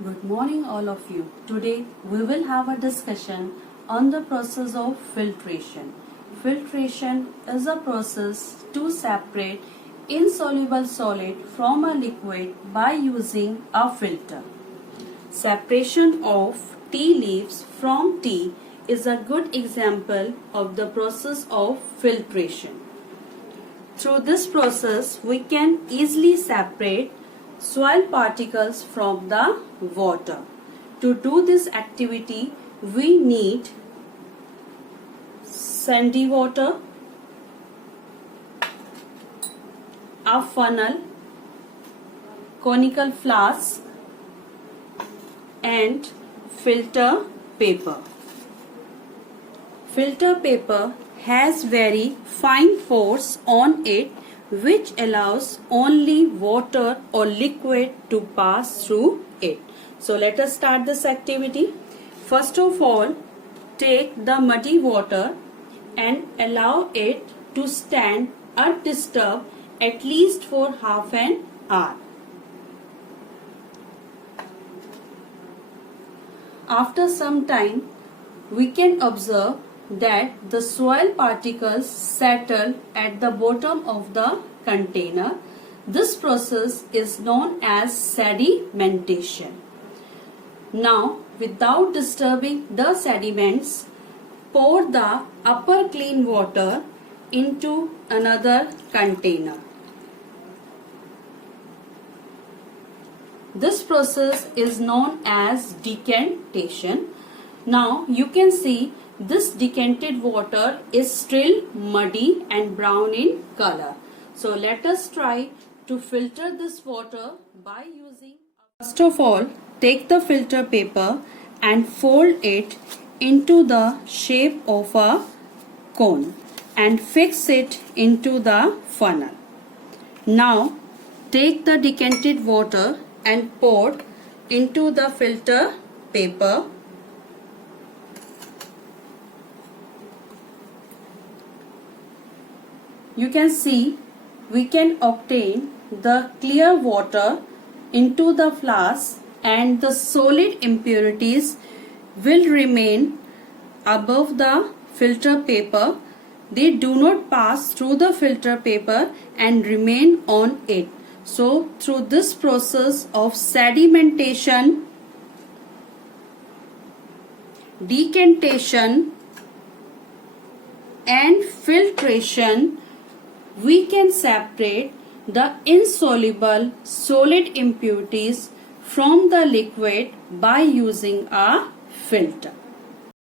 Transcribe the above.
Good morning all of you. Today we will have a discussion on the process of filtration. Filtration is a process to separate insoluble solid from a liquid by using a filter. Separation of tea leaves from tea is a good example of the process of filtration. Through this process, we can easily separate soil particles from the water. To do this activity, we need sandy water, a funnel, conical flask, and filter paper. Filter paper has very fine pores on it which allows only water or liquid to pass through it. So let us start this activity. First of all, take the muddy water and allow it to stand undisturbed at least for half an hour. After some time, we can observe that the soil particles settle at the bottom of the container. This process is known as sedimentation. Now, without disturbing the sediments, pour the upper clean water into another container. This process is known as decantation. Now, you can see this decanted water is still muddy and brown in color. So let us try to filter this water by using. First of all, take the filter paper and fold it into the shape of a cone and fix it into the funnel. Now take the decanted water and pour into the filter paper. You can see we can obtain the clear water into the flask and the solid impurities will remain above the filter paper. They do not pass through the filter paper and remain on it. So through this process of sedimentation, decantation and filtration, we can separate the insoluble solid impurities from the liquid by using a filter.